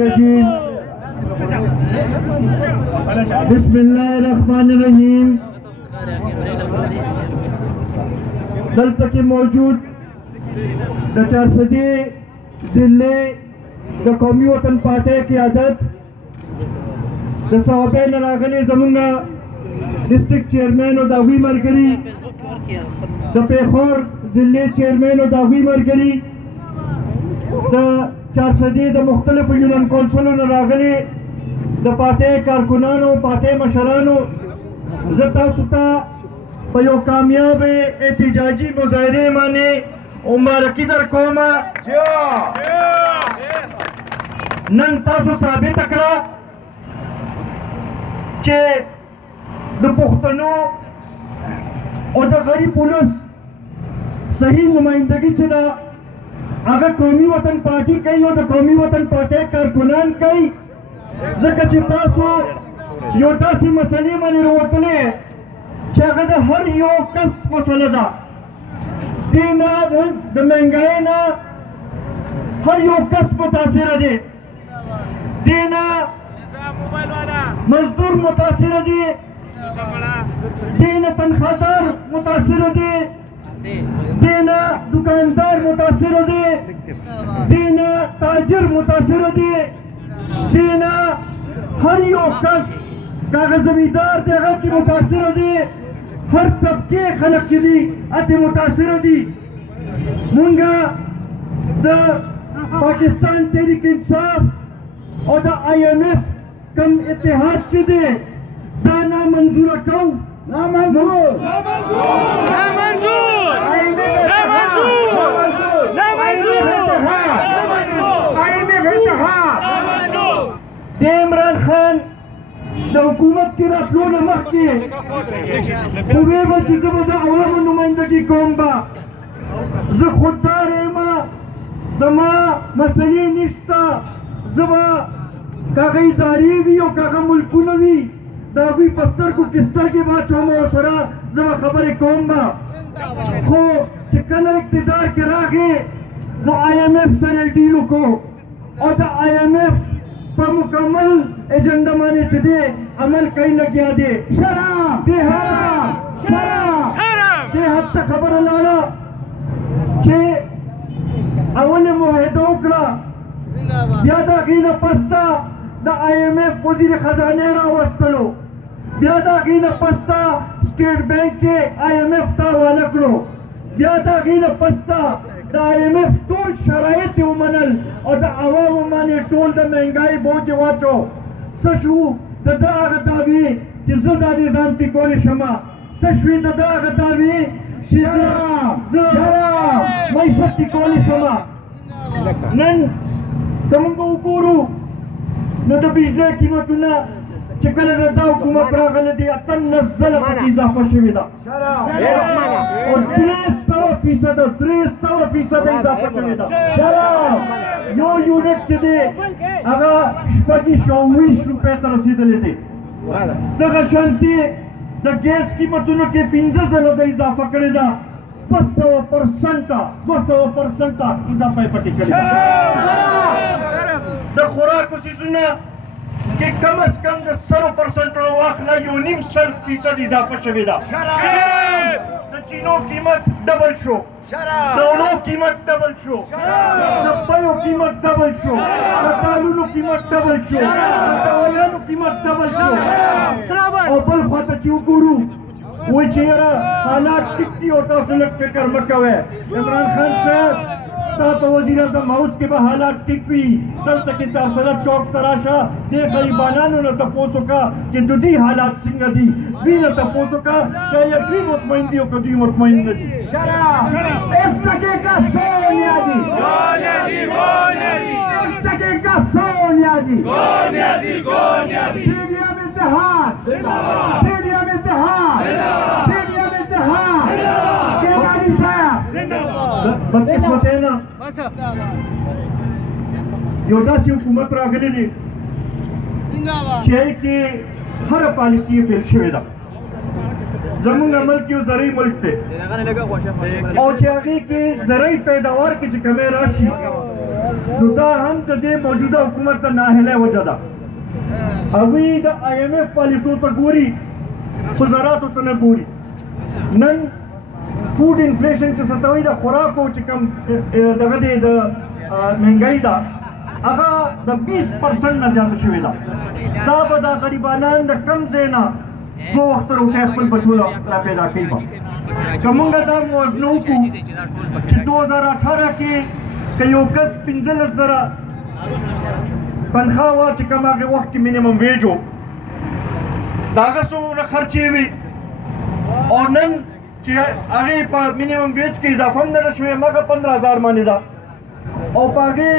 बिस्मिल्लाहिर्रहमानिर्रहीम। दलता के मौजूद द चारसदी जिले द कौमी वतन पार्टी की आदत द साहबे नरागनी जमुना डिस्ट्रिक्ट चेयरमैन और दावी मरकरी द पेखोर जिले चेयरमैन और दावी मरकरी द चारसदी द मुख्तलिफ यूनियन कौंसिलों नरागनी द पार्टी कारकुनानों पार्टी मशरानों जता सुता पयो कामयाब एहतिजाजी मुजाहरे माने उमर किधर कोमा नन तासु साबित करा चे द पुख्तनो और द गरीब पुलिस सही नुमाइंदगी चला अगर कौमी वतन पार्टी कई और द कौमी वतन पार्टी कारकुनान कई जगह तासु योटा सी मसले मनी रोटले चागद हर यो कस मसला दीना द महंगाई ना हर यो कस मुतासिर दे दीना मजदूर मुतासिर दे दीना तनख्वाहदार मुतासिर दे दीना दुकानदार मुतासिर दे दीना ताजिर मुतासिर दे दीना हर यो कस कागज जमींदार देगा की मुतासिर दे हर तबके खलक चली अति मुतासिर दी मुंगा द पाकिस्तान तहरीक इंसाफ और द IMF कम इत्तेहाद चदे दाना मंजूर कौ ना मंजूर ना मंजूर ना मंजूर इमरान खान द हुकूमत की रखलो नमक की पूरे बचीज़ अवाम नुमाइंदगी कौम बा ज खुददार एमा दमा मसले निश्ता जबा कागई तारीवी और कागा मुल्कुनवी दावी पस्तर को किस्तर के बाद चोमो सरा जबा खबर कौम बा खो चिकन इक्तिदार के रागे नो IMF सरे डीलू को और द IMF पर मुकम्मल एजेंडा माने चदे अमल कई लगिया दे शराब बेहराम शराब दे हद तक खबर लाना के अवल मुआहदा उकड़ा ब्यादा गीना पस्ता द IMF वजीर खजाने रा वस्तलो ब्यादा गीना पस्ता स्टेट बैंक के IMF ता वालकलो ब्यादा गीना पस्ता द IMF टोल शराइत उमनल और द अवाम माने टोल द महंगाई बोझ वाचो सशु द दागतावी जिज़दा निजाम की कोली शमा सशवी द दागतावी शराब मैशत की कोली शमा नन तमंगो उकुरु न द बिजली कीमतुना चकल रदा हुकूमत रागले दी अतन नज़ल पर इजाफा शविदा और 300% इजाफा शविदा शराब यो यूनिट चदे अगा शपकी 24 रुपए तरसीद लेते दगा शांति द गैस कीमतुन के 15 द इजाफा करेदा 200% इजाफा पटी करेदा द खुराक को सीजन कि कम अज कम 100% वाखला यूनिम 100% इजाफा शविदा द चीनो कीमत डबल शो दोनों कीमत डबल शो सब्जियों कीमत डबल शो दालूं कीमत डबल शो दवाइयों कीमत डबल शो और बल खाता चीव गुरु वो चेहरा हालात टिकती होता सुलग पे कर मकवे इमरान खान साहब तो वजीर आज़म हाउस के बाद हालात टिक भी तब तक सड़क चौक तराशा दे गरीबानानों ने तपोसो का कि दुदी हालात सिंह दी भी न तपोसो का क्या ये भी मुतमईन दी और कभी मुतमईन नहीं शराब एक टके का सोनिया जी एक टके का सोनिया जी सीरिया में इत्तेहाद सीरिया में इत्तेहाद के गाड़ी साहब बदकिस्मत है ना योदा सी हुकूमत रागले ने के हर पॉलिसी फेल शवेदा जमुन अमल की जरिए मुल्क पे और चाहे कि जरिए पैदावार की कमे राशि نو دا هم د دې موجوده حکومت د ناهیلۍ وجه ده. هغوی د IMF پالیسو ته ګوري، خو زراعتو ته نه ګوري. نن فوډ انفلیشن چې څه ته وایي، د خوراکو چې کوم دغه دی د مهنګۍ ده، هغه د 20% نه زیاته شوې ده. دا به دا غریبانان د کم ځای نه 2 وخته روټۍ خپل بچو را پیدا کوي. که موږ دا موازنه وکړو چې 2018 کې که یو کس 15,000 تنخواه وه چې کوم هغې وخت کې مینیمم ویج و، د هغه څومره خرچې وي، او نن چې هغې په مینیمم ویج کې اضافه هم نه ده شوې، مګه 15,000 باندې ده، او په هغې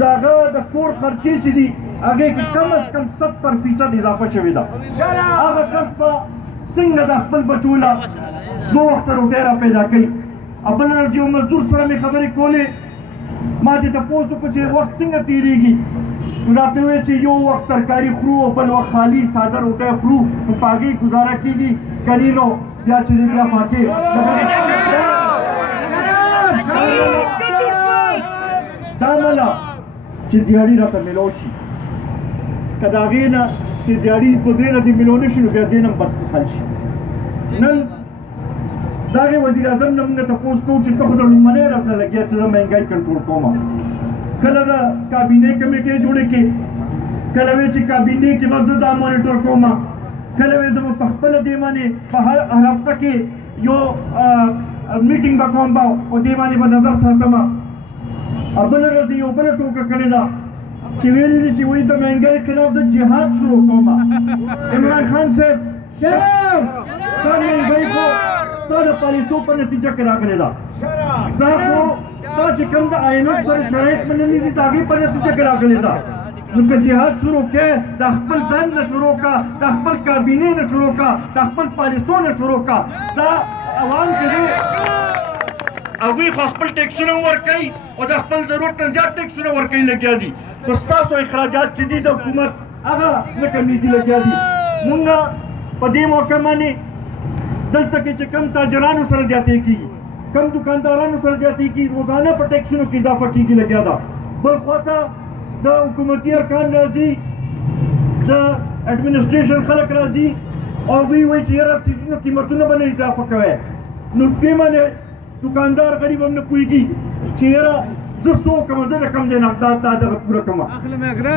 د هغه د کور خرچې چې دي هغې کې کم از کم 70% اضافه شوې ده. هغه کس به څنګه د خپل بچو له 2 وخته روټۍ را پیدا کوي؟ او بله ورځ یو مزدور سره مې خبرې کولې، ما دې تپوس وکړو چې وخت څنګه تېرېږي؟ نو راته وویل چې یو وخت ترکاري خورو او بل وخت خالي ساده روټۍ خورو، نو په هغې ګزاره کېږي، کني نو بیا چې دی بیا فاقې دا مله چې دیاړي راته میلاو شي، که د هغې نه چې دیاړي په 3 ورځې میلاو نه شي، نو بیا دې نه هم بد حل شي. نن د هغې وزیر اعظم نه موږ تپوس کوو چې ته خو د لومړنۍ ورځ نه لګیا چې زه مهنګۍ کنټرول کوم. کله د کابینې کمیټې جوړې کړې، کله وایي چې کابینې کې به زه دا مانیټر کوم، کله وایي زه به په خپله دې باندې په هر هفته کې یو میټینګ به کوم او دې باندې به نظر ساتم. او بله ورځ یو بله ټوکه کړې ده چې ویلي دي چې وایي د مهنګۍ خلاف زه جهاد شروع کوم. عمران خان صاحب ستا مهنګۍ خو ستا د پالیسو په نتیجه کې راغلې ده، دا خو ستا چې کوم د IMF سره شرایط منلي دي د هغې په نتیجه کې راغلې ده. نو که جهاد شروع کړې، د خپل ځان نه شروع کړه، د خپل کابینې نه شروع کړه، د خپل پالیسو نه شروع کړه. دا عوام چې دی هغوی خو خپل ټیکسونه هم ورکوي او د خپل ضرورت نه زیات ټیکسونه ورکوي لګیا دي، خو ستاسو اخراجات چې دي د حکومت هغه نه کمیږي لګیا دي. مونږ په دې موقع باندې دلته کې چې کم تاجرانو سره زیاتې کېږي، کم دکاندارانو سره زیاتې کېږي، روزانه په ټیکسونو کې اضافه کېږي لګیا ده. بل خواته د حکومتي ارکان راځي، د اډمنسټریشن خلک راځي او دوی وایي چې یاره څیزونو قیمتونه به نه اضافه کوئ. نو دې باندې دکاندار غریب هم نه پوهېږي چې یاره زه څه وکړم، زه د کوم ځای نه دا دغه پوره کړم.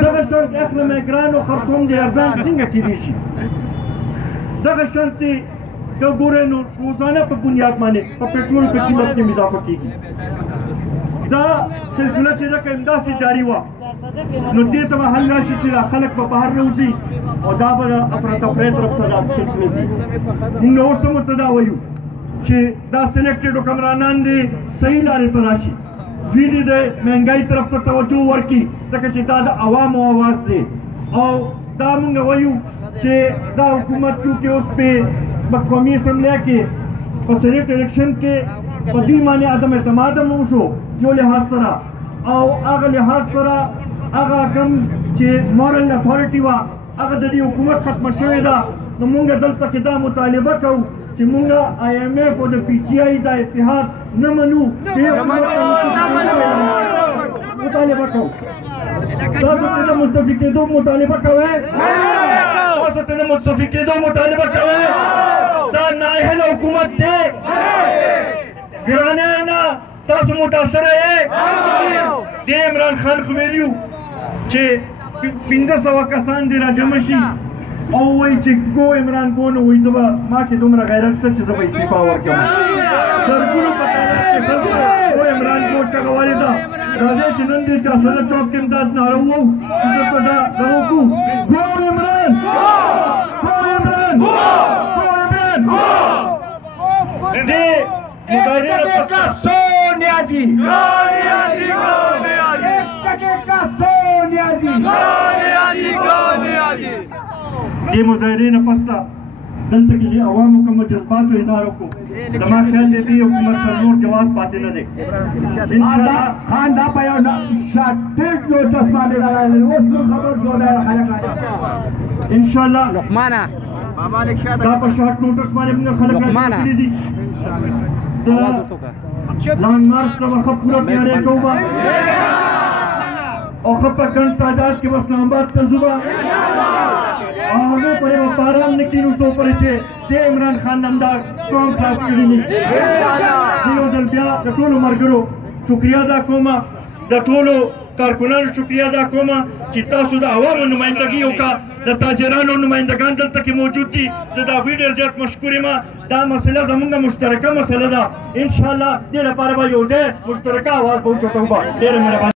دغه شان اخلم ګران او خرڅوم د ارزان څنګه کېدی شي؟ دغه شانتې که ګورئ نو روزانه په بنیاد باندې په پټرول په قیمت کې اضافه کېږي. دا سلسله چې ده که همداسې جاري وه نو دې ته به حل راشي چې دا خلک به بهر راوځي او دا به د افراتفرۍ طرف ته دا سلسله ځي. موږ اوس هم ورته دا وایو چې دا سلیکټډ حکمرانان دې صحیح لارې ته راشي، دوی دې د مهنګۍ طرف ته توجه ورکړي، ځکه چې دا د عوامو اواز دی. او دا موږ وایو چې دا حکومت چونکې اوس په قومي اسمبلۍ کې په سینټ الیکشن کې په دوی باندې عدم اعتماد هم وشو یو لحاظ سره، او هغه لحاظ سره هغه کوم چې مورل اتھارټي وه هغه د دې حکومت ختمه شوې ده. نو موږ دلته کې دا مطالبه کوو چې موږ IMF او د PTI دا اتحاد نه منو، مطالبه کوو. تاسو ته د مستفي کېدو مطالبه کوئ، تاسو ته د مستفي کېدو مطالبه کوئ. دا نااهله حکومت دی، ګرانه نه تاسو متاثره یې. د عمران خان خو ویلي چې 1500 کسان دې راجمع شي او وایي چې ګو عمران ګو نو وایي زه به ما کې دومره غیرت شته چې زه به استعفا ورکړم. سرګونو په تعداد کې خلکو ګو عمران ګو ټغه والې ده. راځئ چې نن دې چاسره چوک کې امداد ناره ووو چې درته دا وکړو. ګو عمران، ګو عمران، ګو عمران. دې مظاهرې نه پس سونیازي دې مظاهرې نه پس دلته کې چې عوامو کوم جذباتو اظهار وکړو، زما خیال دی دې حکومت سره نور جواز پاتې نه دی. انشاءالله خان دا په یو شاټیک نوټس باندې راغلی، اوس نو خبر شو دا خلک انشاءالله لقمانه دا په شاټ نوټس باندې موږ خلک راغلي دي. د لانګ مارچ ته به ښه پوره تیاری کوو. او خپه ګڼ تعداد کې به اسلام آباد ته ځو به او هغې پورې به باران نه کښېنو څو پورې چې د عمران خان نه همدا قوم خلاص کړي نه زه یو ځل بیا د ټولو ملګرو شکریه ادا کوم د ټولو کارکنانو شکریه ادا کوم چې تاسو د عوامو نمایندګي وکړه د تاجرانو نمایندګان دلته کې موجود دي زه د هغوی ډېر زیات مشکور یم دا مسله زموږ مشترکه مسله ده انشاءالله دې لپاره به یو ځای مشترکه اواز به اوچتوو به ډېره مهرباني